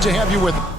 To have you with us.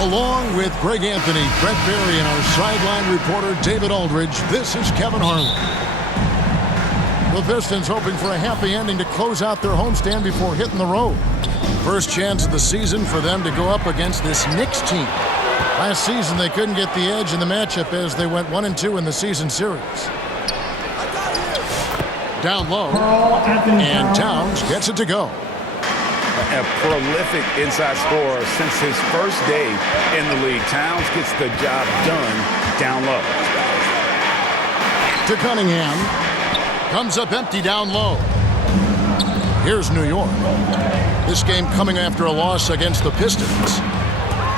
Along with Greg Anthony, Brett Berry, and our sideline reporter David Aldridge, this is Kevin Harlan. The Pistons hoping for a happy ending to close out their homestand before hitting the road. First chance of the season for them to go up against this Knicks team. Last season they couldn't get the edge in the matchup as they went 1-2 in the season series. Down low, and Towns gets it to go. A prolific inside scorer since his first day in the league. Towns gets the job done down low. To Cunningham. Comes up empty down low. Here's New York. This game coming after a loss against the Pistons.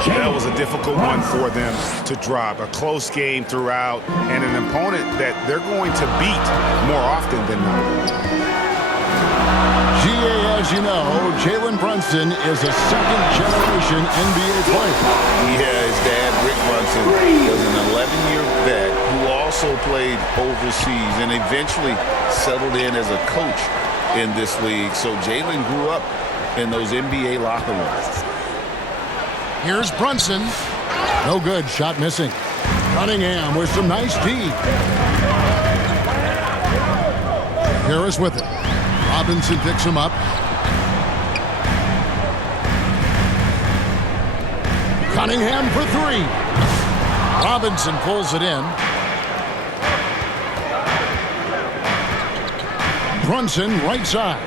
That was a difficult one for them to drop. A close game throughout and an opponent that they're going to beat more often than not. GA, as you know, Jalen Brunson is a second-generation NBA player. Yeah, his dad, Rick Brunson, was an 11-year vet who also played overseas and eventually settled in as a coach in this league. So Jalen grew up in those NBA locker rooms. Here's Brunson. No good. Shot missing. Cunningham with some nice D. Harris with it. Robinson picks him up. Cunningham for three. Robinson pulls it in. Brunson right side.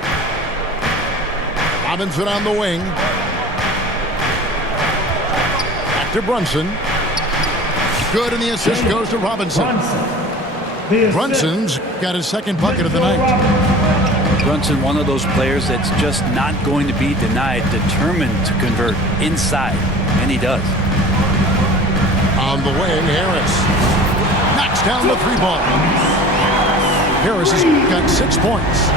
Robinson on the wing. Back to Brunson. Good, and the assist goes to Robinson. Brunson's got his second bucket of the night. Brunson, one of those players that's just not going to be denied, determined to convert inside, and he does. On the wing, Harris knocks down the three ball. Harris has got 6 points.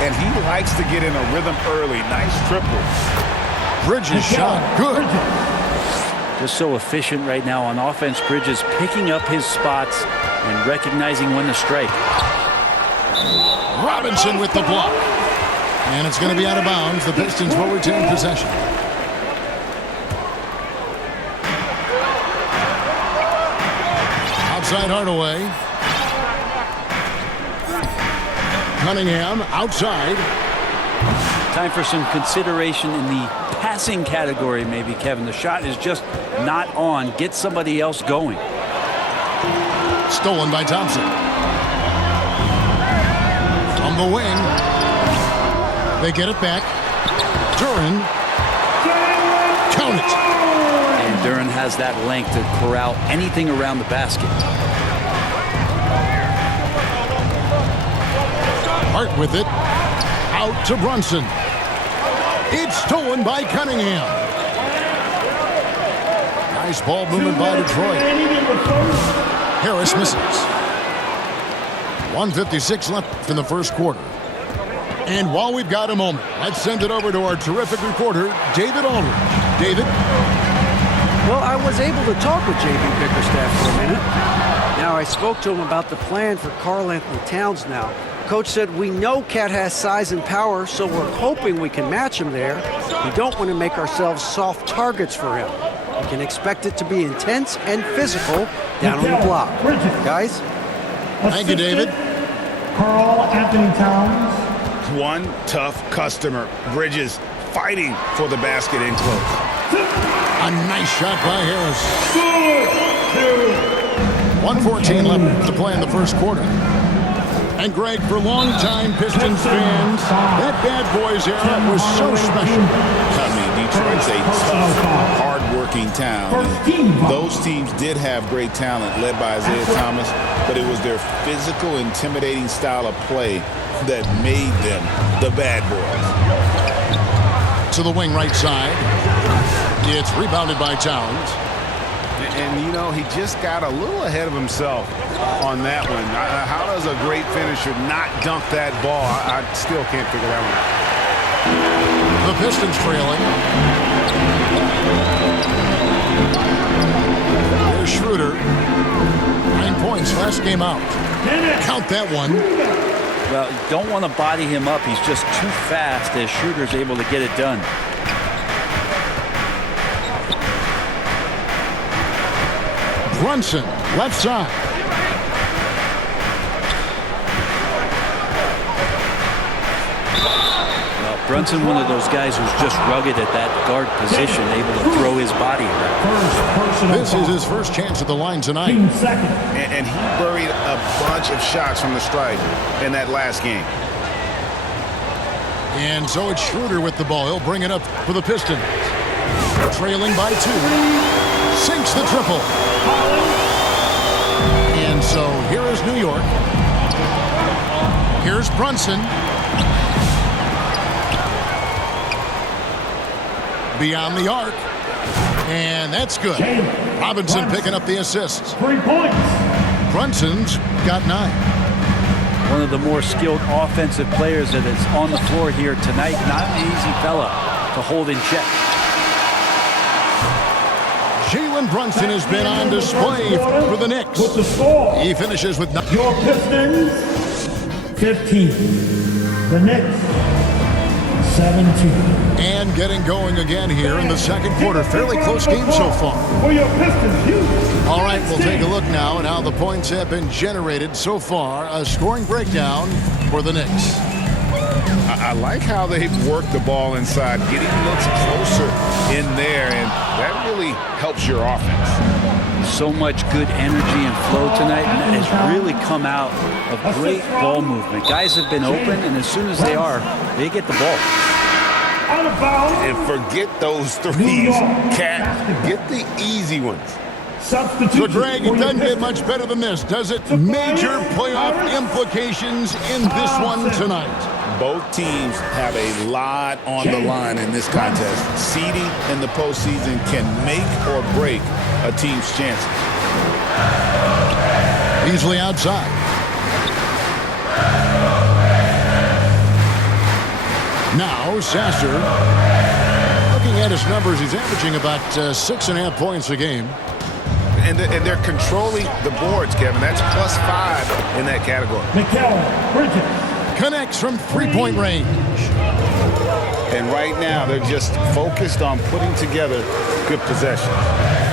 And he likes to get in a rhythm early. Nice triple. Bridges shot, good. Just so efficient right now on offense. Bridges picking up his spots and recognizing when to strike. Robinson with the block. And it's going to be out of bounds. The Pistons will retain possession. Outside Hardaway. Cunningham outside. Time for some consideration in the passing category maybe, Kevin. The shot is just not on. Get somebody else going. Stolen by Thompson. From the wing. They get it back. Duran. Count it. And Duran has that length to corral anything around the basket. Hart with it. Out to Brunson. It's stolen by Cunningham. Nice ball movement by Detroit. Harris misses. 1:56 left in the first quarter. And while we've got a moment, let's send it over to our terrific reporter, David Aldridge. David? Well, I was able to talk with J.B. Bickerstaff for a minute. Now, I spoke to him about the plan for Karl-Anthony Towns now. Coach said, we know Cat has size and power, so we're hoping we can match him there. We don't want to make ourselves soft targets for him. We can expect it to be intense and physical down on the block. Guys? Thank you, David. Karl-Anthony Towns. One tough customer. Bridges fighting for the basket in close. A nice shot by Harris. 1:14 left to play in the first quarter. And Greg, for longtime Pistons fans, that Bad Boys era was so special. I mean, Detroit's a tough, hard hard-working town. Those teams did have great talent led by Isaiah Thomas, but it was their physical, intimidating style of play that made them the bad boys. To the wing right side. It's rebounded by Towns. And, you know, he just got a little ahead of himself on that one. How does a great finisher not dunk that ball? I still can't figure that one out. The Pistons trailing. There's Schroeder. 9 points, last game out. Count that one. Well, you don't want to body him up. He's just too fast as Schroeder's able to get it done. Brunson, left side. Well, Brunson, one of those guys who's just rugged at that guard position, able to throw his body around. This is his first chance at the line tonight. And he buried a bunch of shots from the stripe in that last game. And so it's Schroeder with the ball. He'll bring it up for the Pistons. Trailing by 2. Sinks the triple. And so here is New York. Here's Brunson. Beyond the arc. And that's good. Robinson picking up the assists. 3 points. Brunson's got 9. One of the more skilled offensive players that is on the floor here tonight. Not an easy fella to hold in check. Jalen Brunson has been on display for the Knicks. With the score, He finishes with 9. your Pistons 15. The Knicks 17. And getting going again here in the second quarter. Fairly close game so far. For your Pistons, you. All right, we'll take a look now at how the points have been generated so far. A scoring breakdown for the Knicks. I like how they've worked the ball inside, getting looks closer in there, and that really helps your offense. So much good energy and flow tonight, and that has really come out of great ball movement. Guys have been open, and as soon as they are, they get the ball. Out of bounds. And forget those threes, Cat. Get the easy ones. So, Greg, it doesn't get much better than this, does it? Major playoff implications in this one tonight. Both teams have a lot on the line in this contest. Seeding in the postseason can make or break a team's chances. Easily outside. Now, Sasser, looking at his numbers, he's averaging about 6.5 points a game. And they're controlling the boards, Kevin. That's +5 in that category. Bridges. Connects from three-point range. And right now, they're just focused on putting together good possessions.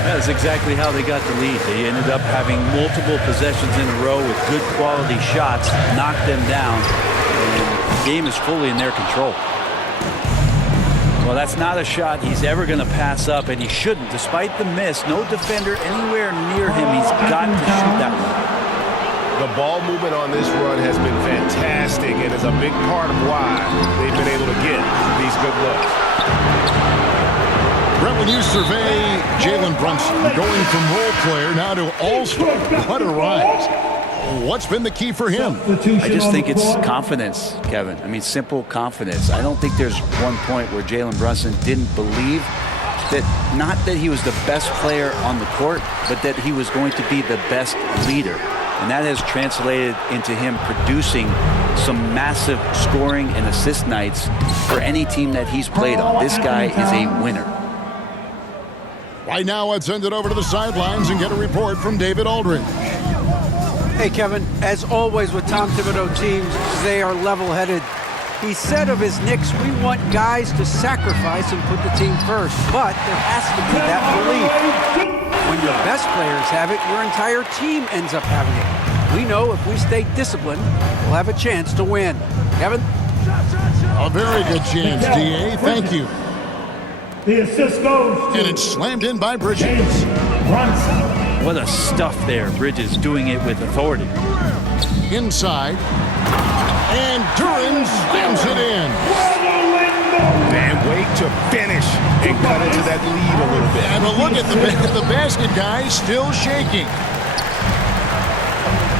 That's exactly how they got the lead. They ended up having multiple possessions in a row with good quality shots, knocked them down, and the game is fully in their control. Well, that's not a shot he's ever going to pass up, and he shouldn't. Despite the miss, no defender anywhere near him. He's got to shoot that one. The ball movement on this run has been fantastic and is a big part of why they've been able to get these good looks. Brett, when you survey Jalen Brunson going from role player now to all-star, what a rise. What's been the key for him? I just think it's confidence, Kevin. I mean, simple confidence. I don't think there's one point where Jalen Brunson didn't believe that, not that he was the best player on the court, but that he was going to be the best leader. And that has translated into him producing some massive scoring and assist nights for any team that he's played on. This guy is a winner. Right now, let's send it over to the sidelines and get a report from David Aldridge. Hey, Kevin, as always with Tom Thibodeau teams, they are level-headed. He said of his Knicks, we want guys to sacrifice and put the team first, but there has to be that belief. When your best players have it, your entire team ends up having it. We know if we stay disciplined, we'll have a chance to win. Kevin? A very good chance, D.A. Thank you. The assist goes to And it's slammed in by Bridges. Brunson. What a stuff there. Bridges doing it with authority. Inside. And Duran slams it in. And wait to finish and cut into that lead a little bit. And a look at the basket, guys, still shaking.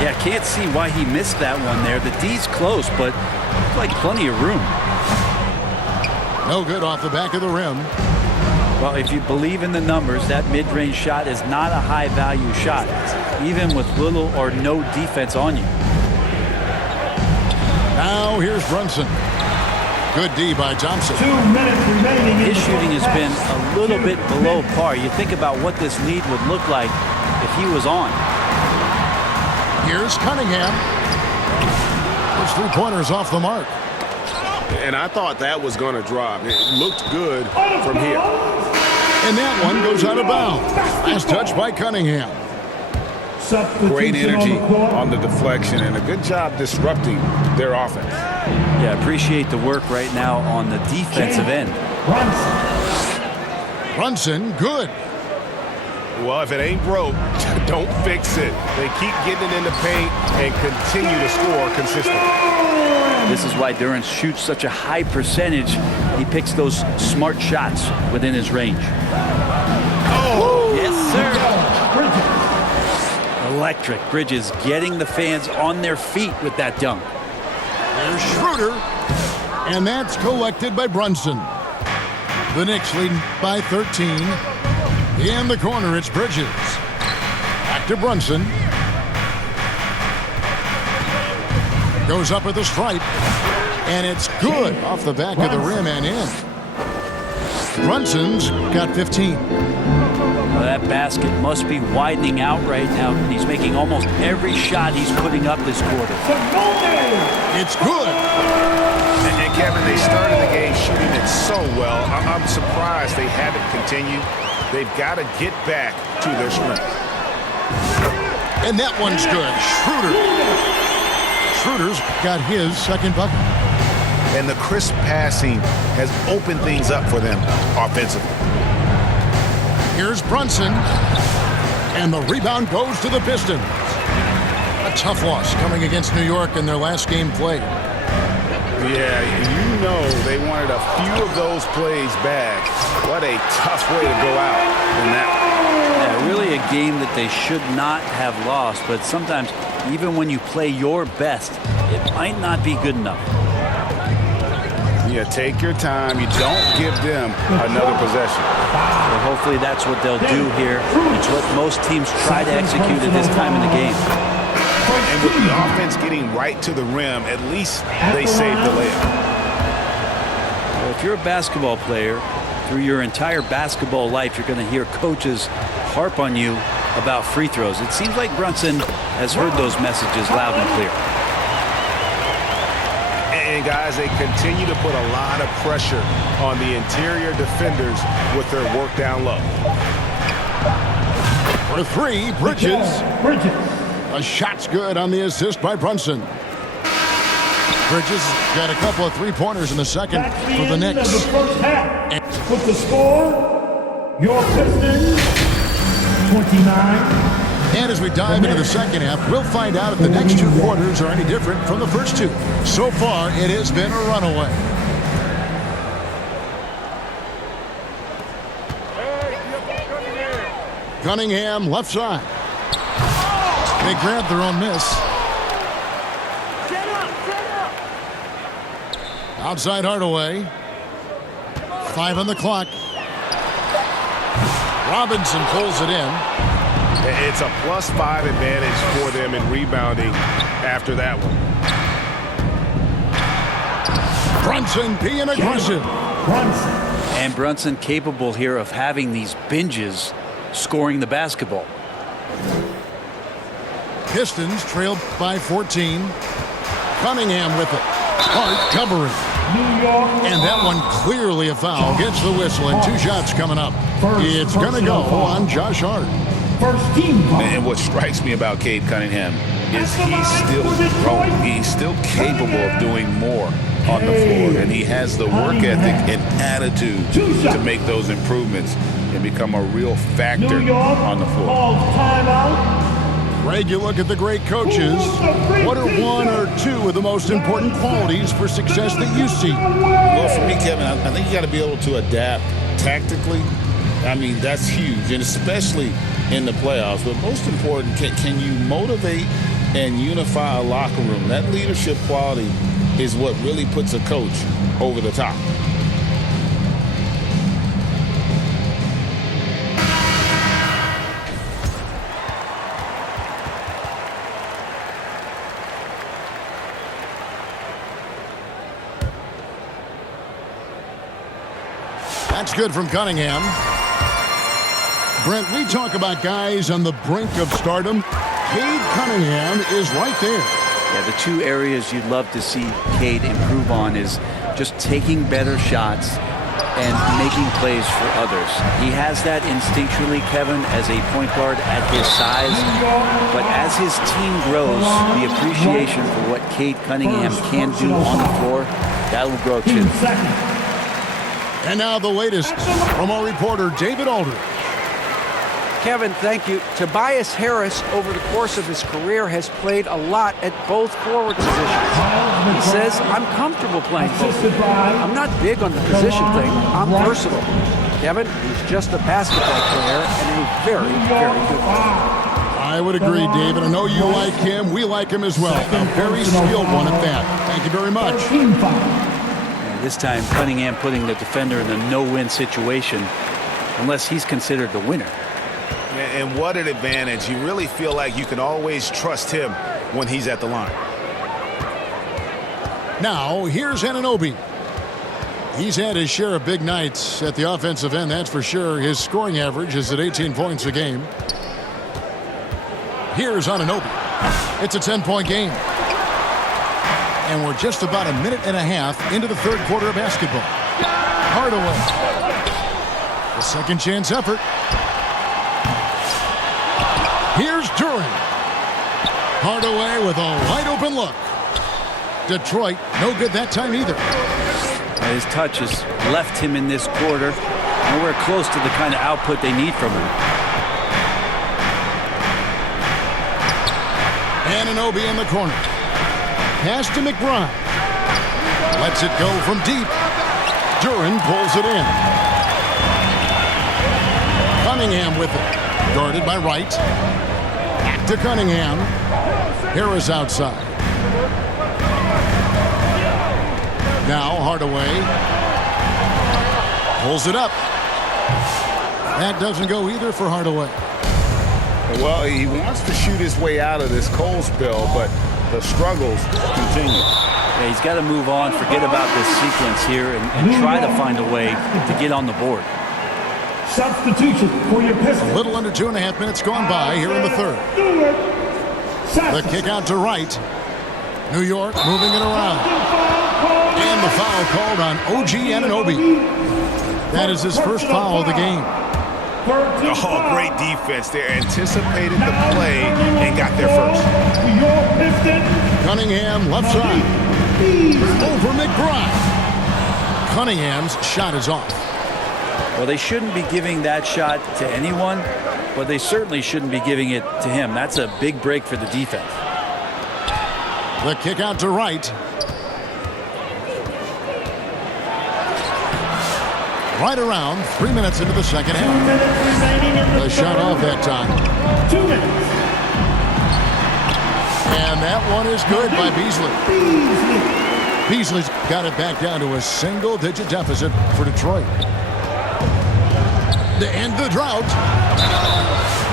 Yeah, can't see why he missed that one there. The D's close, but like plenty of room. No good off the back of the rim. Well, if you believe in the numbers, that mid-range shot is not a high-value shot, even with little or no defense on you. Now here's Brunson. Good D by Thompson. 2 minutes remaining. His shooting has been a little bit below par. You think about what this lead would look like if he was on. Here's Cunningham. Those 3-pointers off the mark. And I thought that was going to drop. It looked good from here. And that one goes out of bounds. Last touch by Cunningham. Great energy on the court. deflection and a good job disrupting their offense. Yeah, appreciate the work right now on the defensive end. Brunson, good. Well, if it ain't broke, don't fix it. They keep getting it in the paint and continue to score consistently. This is why Durant shoots such a high percentage. He picks those smart shots within his range. Oh, yes, sir. Electric. Bridges getting the fans on their feet with that dunk. There's Schroeder. And that's collected by Brunson. The Knicks lead by 13. In the corner, it's Bridges. Back to Brunson. Goes up with the stripe. And it's good off the back of the rim and in. Brunson's got 15. Well, that basket must be widening out right now. He's making almost every shot he's putting up this quarter. It's good. And Kevin, they started the game shooting it so well. I'm surprised they haven't continued. They've got to get back to their strength. And that one's good. Schroeder's got his second bucket. And the crisp passing has opened things up for them offensively. Here's Brunson. And the rebound goes to the Pistons. A tough loss coming against New York in their last game played. Yeah, you know they wanted a few of those plays back. What a tough way to go out in that one. Yeah, really a game that they should not have lost, but sometimes even when you play your best, it might not be good enough. Yeah, take your time. You don't give them another possession. So hopefully that's what they'll do here. It's what most teams try to execute at this time in the game. And with the offense getting right to the rim, at least they saved the layup. Well, if you're a basketball player, through your entire basketball life, you're going to hear coaches harp on you about free throws. It seems like Brunson has heard those messages loud and clear. And guys, they continue to put a lot of pressure on the interior defenders with their work down low. For three, Bridges. A shot's good on the assist by Brunson. Bridges got a couple of three-pointers in the second for the Knicks. Of the first half. With the score, your Pistons 29. And as we dive into the second half, we'll find out if the next two quarters are any different from the first two. So far, it has been a runaway. Cunningham, left side. They grab their own miss. Outside Hardaway. 5 on the clock. Robinson pulls it in. It's a +5 advantage for them in rebounding after that one. Brunson being aggressive. And Brunson capable here of having these binges scoring the basketball. Pistons trailed by 14. Cunningham with it. Hart covering. And that one clearly a foul. Gets the whistle and 2 shots coming up. It's going to go on Josh Hart. And what strikes me about Cade Cunningham is he's still growing. He's still capable of doing more on the floor. And he has the work ethic and attitude to make those improvements and become a real factor on the floor. Greg, you look at the great coaches. What are one or two of the most important qualities for success that you see? Well, for me, Kevin, I think you got to be able to adapt tactically. I mean, that's huge, and especially in the playoffs. But most important, can you motivate and unify a locker room? That leadership quality is what really puts a coach over the top. That's good from Cunningham. Brent, we talk about guys on the brink of stardom. Cade Cunningham is right there. Yeah, the two areas you'd love to see Cade improve on is just taking better shots and making plays for others. He has that instinctually, Kevin, as a point guard at his size. But as his team grows, the appreciation for what Cade Cunningham can do on the floor, that will grow too. And now the latest from our reporter, David Aldridge. Kevin, thank you. Tobias Harris, over the course of his career, has played a lot at both forward positions. He says, I'm comfortable playing both. I'm not big on the position thing. I'm versatile. Kevin, he's just a basketball player and a very, very good one. I would agree, David. I know you like him. We like him as well. A very skilled one at that. Thank you very much. This time, Cunningham putting the defender in a no-win situation, unless he's considered the winner. And what an advantage. You really feel like you can always trust him when he's at the line. Now, here's Anunoby. He's had his share of big nights at the offensive end, that's for sure. His scoring average is at 18 points a game. Here's Anunoby. It's a 10-point game. And we're just about a minute and a half into the third quarter of basketball. Hardaway. The second chance effort. Here's Duran. Hardaway with a wide open look. Detroit, no good that time either. His touch has left him in this quarter. Nowhere close to the kind of output they need from him. Anunoby in the corner. Pass to McBride. Lets it go from deep. Duran pulls it in. Cunningham with it. Guarded by Wright. Back to Cunningham. Harris outside. Now Hardaway. Pulls it up. That doesn't go either for Hardaway. Well, he wants to shoot his way out of this cold spell, but the struggles continue. Yeah, he's got to move on, forget about this sequence here, and try to find a way to get on the board. Substitution for your Pistons. A little under 2.5 minutes gone by here in the third. The kick out to Wright. New York moving it around. And the foul called on OG Anunoby. That is his first foul of the game. Oh, great defense there. Anticipated the play and got there first. Cunningham left side. Over McBride. Cunningham's shot is off. Well, they shouldn't be giving that shot to anyone, but they certainly shouldn't be giving it to him. That's a big break for the defense. The kick out to Wright. Right around 3 minutes into the second half. The shot off that time. 2 minutes. And that one is good by Beasley. Beasley's got it back down to a single-digit deficit for Detroit. To end the drought.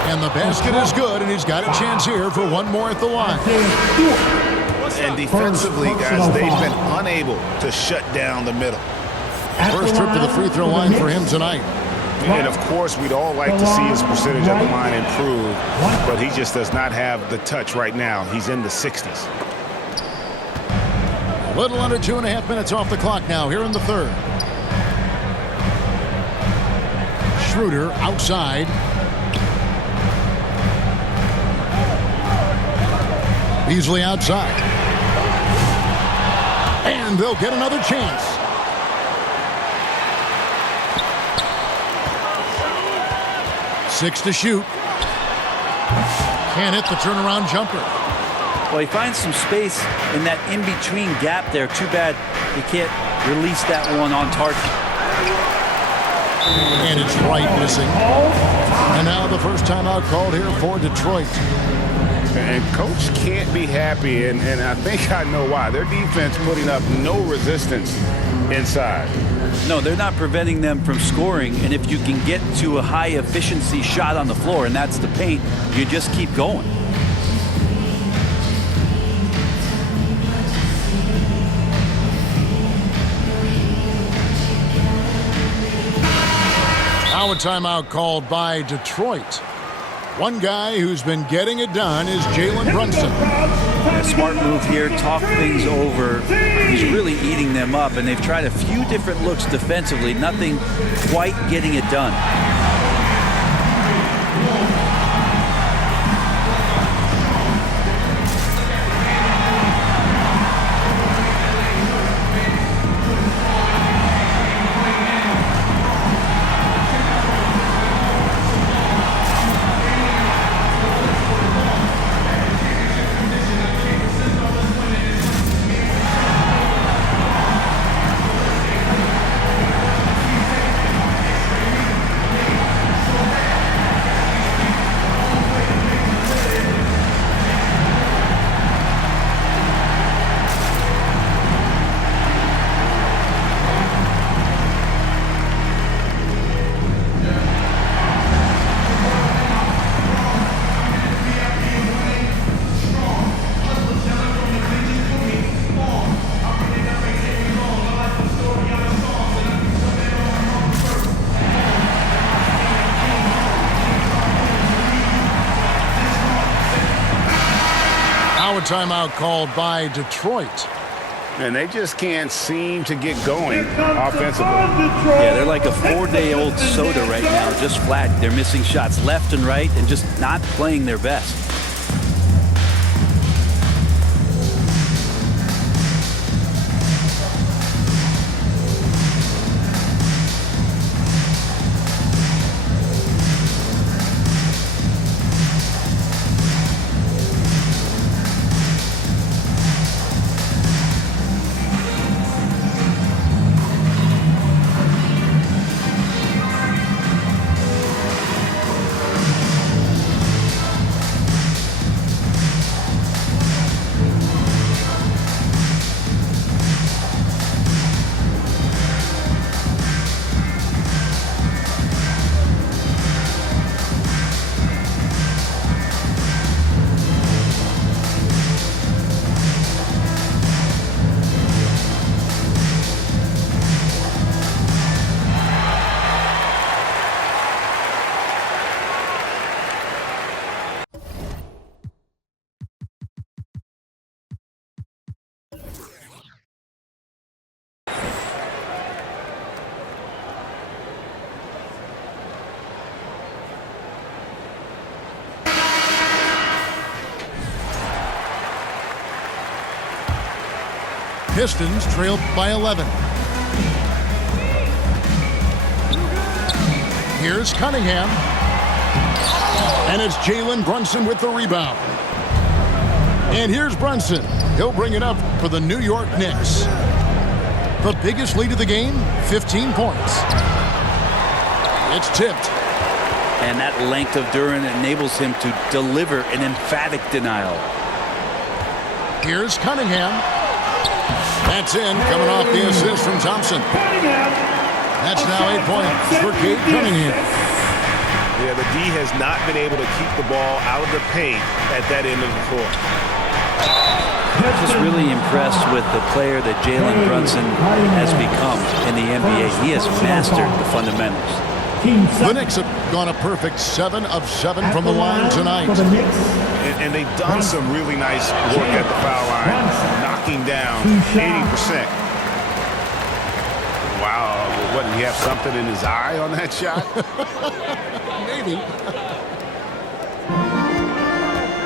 And the basket is good, and he's got a chance here for one more at the line. And defensively, guys, they've been unable to shut down the middle. First trip to the free throw line for him tonight. And, of course, we'd all like to see his percentage at the line improve, but he just does not have the touch right now. He's in the 60s. A little under 2.5 minutes off the clock now here in the third. Schroeder outside. Beasley outside. And they'll get another chance. Six to shoot. Can't hit the turnaround jumper. Well, he finds some space in that in-between gap there. Too bad he can't release that one on target. And it's right missing. And now the first timeout called here for Detroit. And Coach can't be happy, and I think I know why. Their defense putting up no resistance inside. No, they're not preventing them from scoring, and if you can get to a high-efficiency shot on the floor, and that's the paint, you just keep going. Now a timeout called by Detroit. One guy who's been getting it done is Jalen Brunson. A smart move here, talk things over. He's really eating them up, and they've tried a few different looks defensively. Nothing quite getting it done. Timeout called by Detroit. And they just can't seem to get going offensively. Yeah, they're like a 4-day-old soda right now, just flat. They're missing shots left and right and just not playing their best. Pistons trailed by 11. Here's Cunningham. And it's Jalen Brunson with the rebound. And here's Brunson. He'll bring it up for the New York Knicks. The biggest lead of the game, 15 points. It's tipped. And that length of Duran enables him to deliver an emphatic denial. Here's Cunningham. That's in, coming off the assist from Thompson. That's now 8 points for Cade Cunningham. Yeah, the D has not been able to keep the ball out of the paint at that end of the court. Just really impressed with the player that Jalen Brunson has become in the NBA. He has mastered the fundamentals. The Knicks have gone a perfect 7 of 7 from the line tonight. And they've done some really nice work at the foul line, knocking down 80%. Wow, what, did he have something in his eye on that shot? Maybe.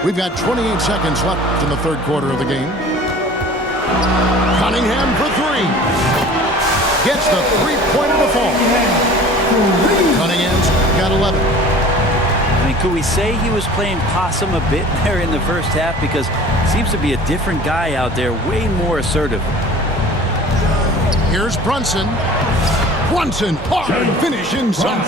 We've got 28 seconds left in the third quarter of the game. Cunningham for three. Gets the three-pointer to fall. Cunningham's got 11. I mean, could we say he was playing possum a bit there in the first half? Because it seems to be a different guy out there, way more assertive. Here's Brunson. Brunson, hard finish inside.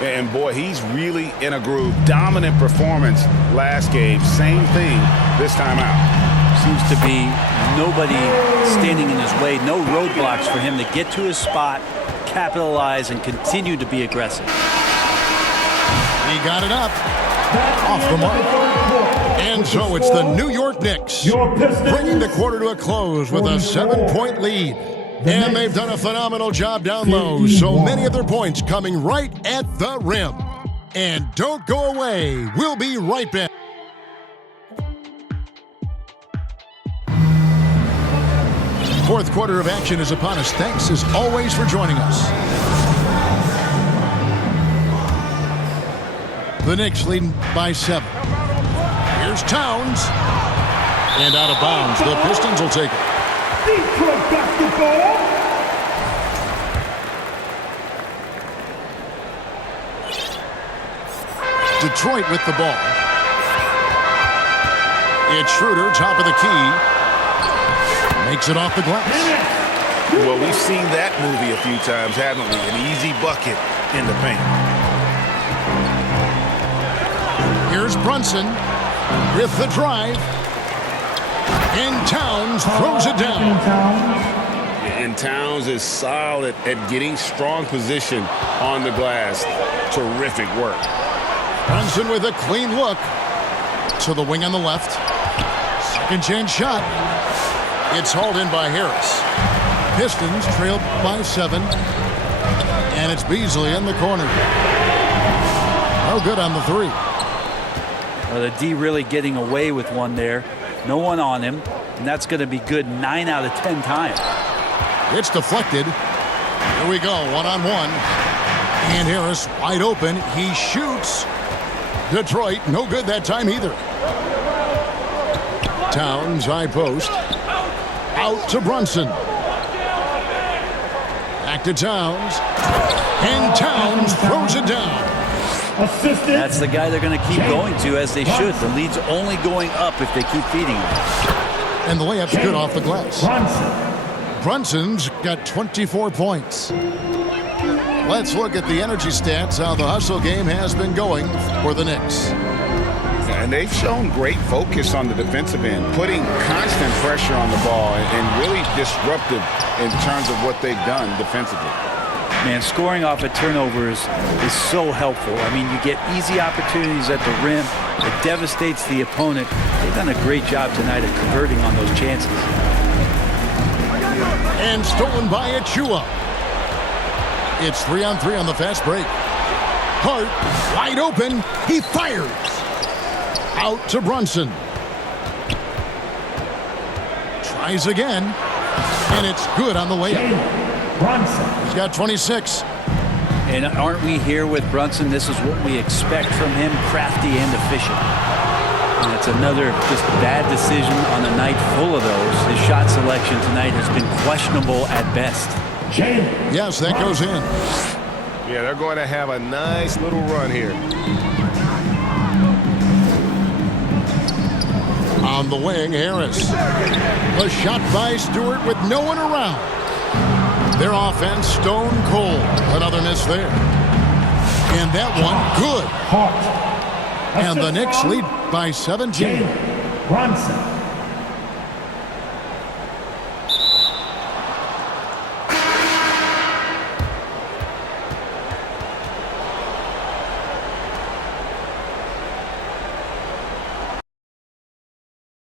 And boy, he's really in a groove. Dominant performance last game. Same thing this time out. Seems to be nobody standing in his way, no roadblocks for him to get to his spot, capitalize, and continue to be aggressive. He got it up. Off the mark. And so it's the New York Knicks bringing the quarter to a close with a 7-point lead. And they've done a phenomenal job down low. So many of their points coming right at the rim. And don't go away. We'll be right back. Fourth quarter of action is upon us. Thanks as always for joining us. The Knicks leading by 7. Here's Towns. And out of bounds. The Pistons will take it. Detroit basketball. Detroit with the ball. It's Schroeder, top of the key. Makes it off the glass. Well, we've seen that movie a few times, haven't we? An easy bucket in the paint. Here's Brunson with the drive. And Towns throws it down. And Towns is solid at getting strong position on the glass. Terrific work. Brunson with a clean look. To the wing on the left. Second chance shot. It's hauled in by Harris. Pistons trailed by 7. And it's Beasley in the corner. No good on the 3. Well, the D really getting away with one there. No one on him. And that's going to be good 9 out of 10 times. It's deflected. Here we go, one-on-one. And Harris wide open. He shoots. Detroit, no good that time either. Towns, high post. Out to Brunson. Back to Towns. And Towns throws it down. That's the guy they're going to keep going to, as they should. The lead's only going up if they keep feeding him. And the layup's good off the glass. Brunson's got 24 points. Let's look at the energy stats, how the hustle game has been going for the Knicks. And they've shown great focus on the defensive end, putting constant pressure on the ball and really disruptive in terms of what they've done defensively. Man, scoring off of turnovers is so helpful. I mean, you get easy opportunities at the rim. It devastates the opponent. They've done a great job tonight of converting on those chances. And stolen by Achua. It's 3-on-3 on the fast break. Hart, wide open. He fires. Out to Brunson. Tries again. And it's good on the layup. Brunson. He's got 26. And aren't we here with Brunson? This is what we expect from him, crafty and efficient. And it's another just bad decision on a night full of those. His shot selection tonight has been questionable at best. Yes, that goes in. Yeah, they're going to have a nice little run here. On the wing, Harris. A shot by Stewart with no one around. Their offense stone cold. Another miss there. And that one good. And the Knicks lead by 17. Brunson.